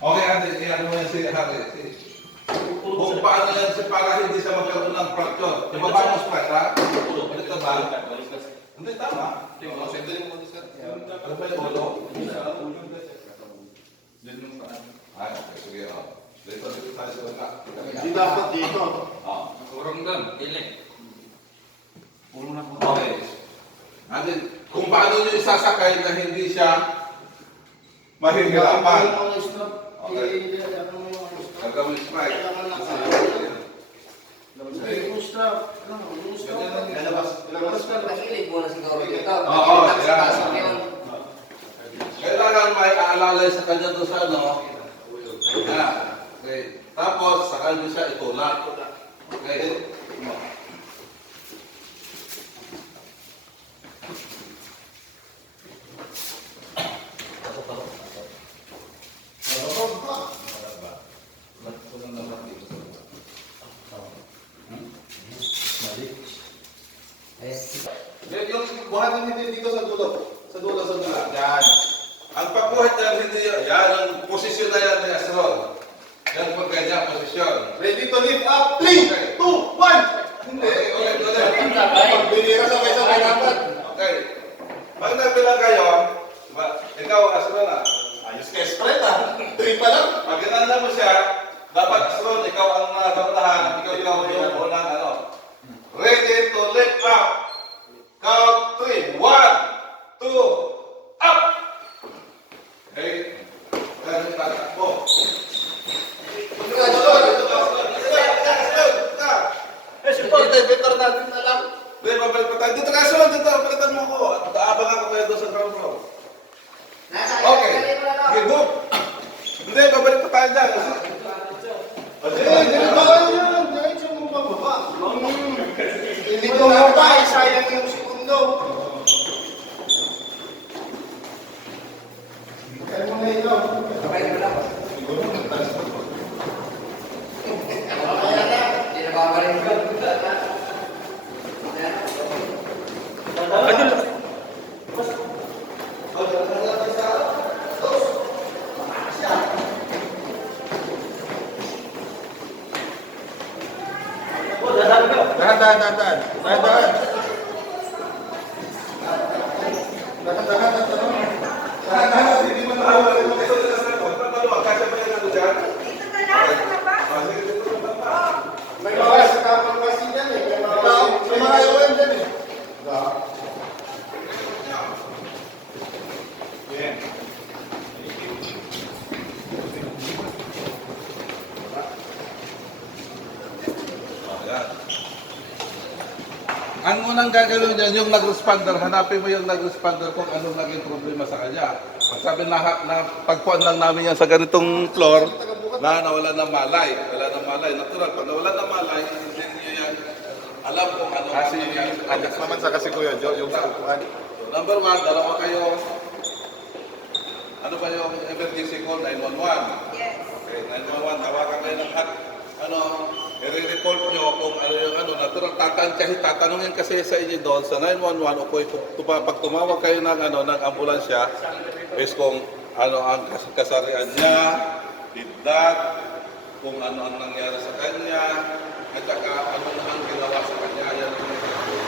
Okay, ate, ano mo yan si Harry? Kung paano yan si para hindi siya magkaroon ng fracture. Ibaba mo spread, ha? Ito ba? Hindi, tama. Ano ba yung ulo? Ay, okay, sige. Dito tayo sa wala. Hindi dapat dito. Kurang doon, piling. Okay. Ate, kung paano nyo isasakay na hindi siya mahihirapan. Okay. Gagawin strike. Oo, yan. Kailangan may aalalay sa kanya doon sa ano. Yan. Okay. Tapos, sakal nyo siya itulak. Okay. Yung buhatin hindi dito sa dulo. Sa dulo. Yan. Ang pagbuhat yan, hindi yan. Yan ang posisyon na yan ni Asron. Yan pag ganyan posisyon. Ready to lift up. 3, 2, 1. Hindi, ulit. Pagbinira sabay-sabay dapat. Okay. Pag nabilang kayo, diba, ikaw Asron na. Ayos ka spread ah. 3 pa lang. Pag ginanda mo siya, dapat Asron, ikaw ang nasa unahan. Ikaw yung unang ano. Ready to lift up. Count 3. 1, 2, up! Okay. Ganun tatakbo. Better natin na lang. Hindi, mabalik pa tayo. Dito ka, Asron, dito. Palitan mo ako. Aabang ako kayo doon sa ground floor. Okay. Okay, move. Hindi, babalik pa tayo dyan. Ganun ba kayo yan? Diretso mo bababa. Hindi ko mabay. Sayang yung segundo. Kaya mo na ikaw. May mga sa kapal kasi dyan eh. May mga iwan dyan eh. Ang unang gagawin dyan, yung nag-responder, hanapin mo yung nag-responder kung anong naging problema sa kanya. Pag sabi na pagpuan lang namin yan sa ganitong floor, na nawala ng malay. Wala ng malay. Natural, pag nawala ng malay, hindi niyo yan alam kung ano ang nangyari sa kanya. naman sa kasi Kuya Joe, yung sa upuan. So, number 1, dalawa kayo. Ano ba yung emergency call? 911. Yes. Okay, 911, tawagan kayo ng i-report nyo kung ano yung natural tatanungin kasi sa inyo doon sa 911 o pag tumawag kayo ng ambulansya is kung ano ang kasarian niya, edad, kung ano ang nangyari sa kanya, at saka ano na ang ginawa sa kanya. Yan ang